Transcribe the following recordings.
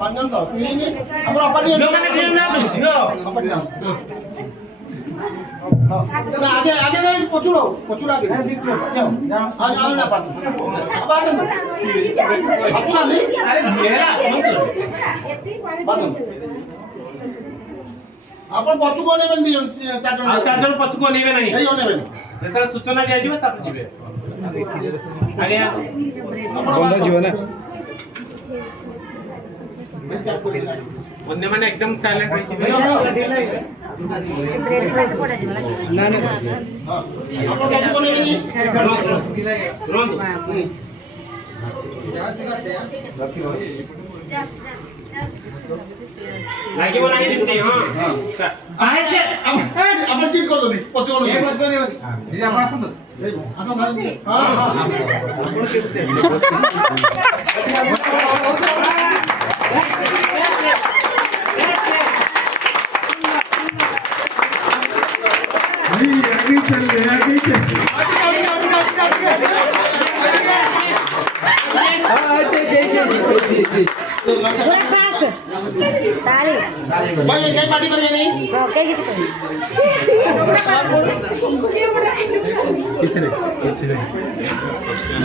ପାଞ୍ଚ ଜଣ ତ ତିନି ଆମର ଅପାଟି ଆଗେ ଆଗେ ପଛୁର ପଛୁର ଆଗେ ଆପଣ ପଛୁକୁ ନେବେନି ଚାରି ଜଣ ପଛୁକୁ ନେବେ ନାହିଁ ଯେତେବେଳେ ସୂଚନା ଦିଆଯିବ ତାପରେ ଯିବେ ଆଜ୍ଞା ବନ୍ଦ ଯିବ ନା अन्य माने एकदम साइलेंट रही ना ना आपण बाजू कोने बेनी रोन लागी बोला नहीं दिखते हां आहे से आपण चीट कर दो दी पचो ए पचो ने दीदी आपण आसन तो आसन हां हां आपण शिफ्ट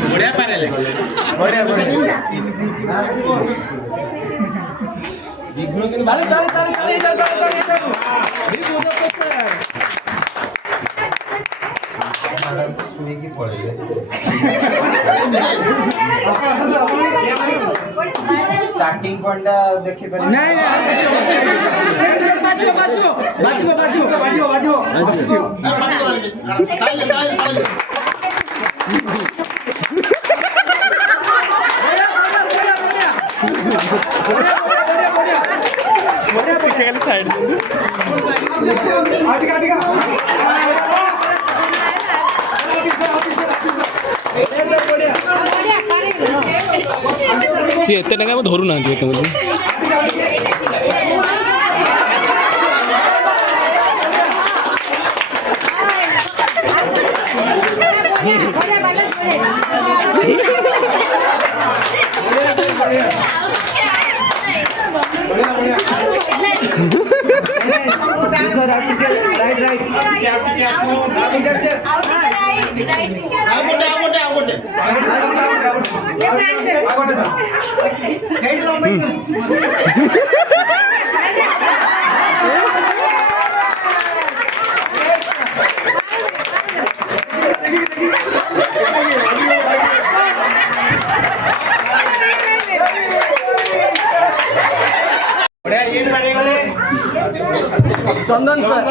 बढ़िया पारे बढ़िया स्टार्टिंग पॉइंट देखि पारे नहीं साइड सी एत टाँग धरू ना चंदन सर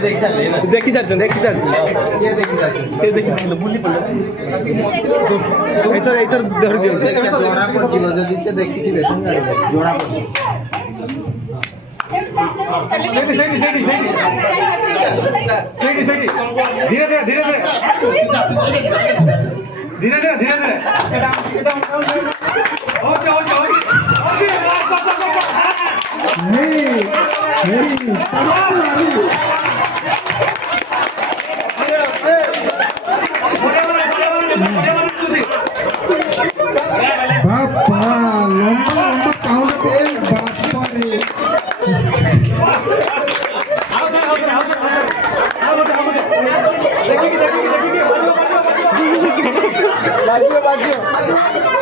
देखी नहीं देखी सर बुली पड़े इधर इधर धर दियो जोड़ा पड़छि जल्दी से देखि दिबे जोड़ा पड़छि सेठी धीरे धीरे बाजियो